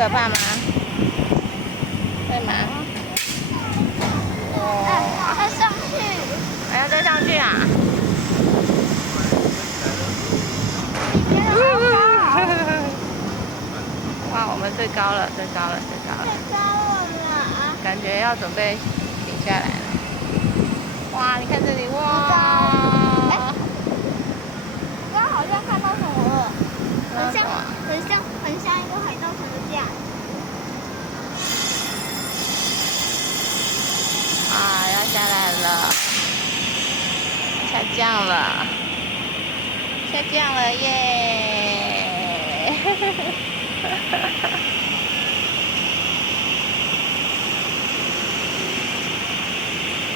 可怕吗？会吗？哦，再上去，还要再上去啊？比别人还要高，哇，我们最高了，最高了，最高了！太高了啦！感觉要准备停下来了。哇，你看这里，哇！我刚刚好像看到什么了，很像，什么？很像一个海盗船的架。啊，要下来了，下降了，下降了耶！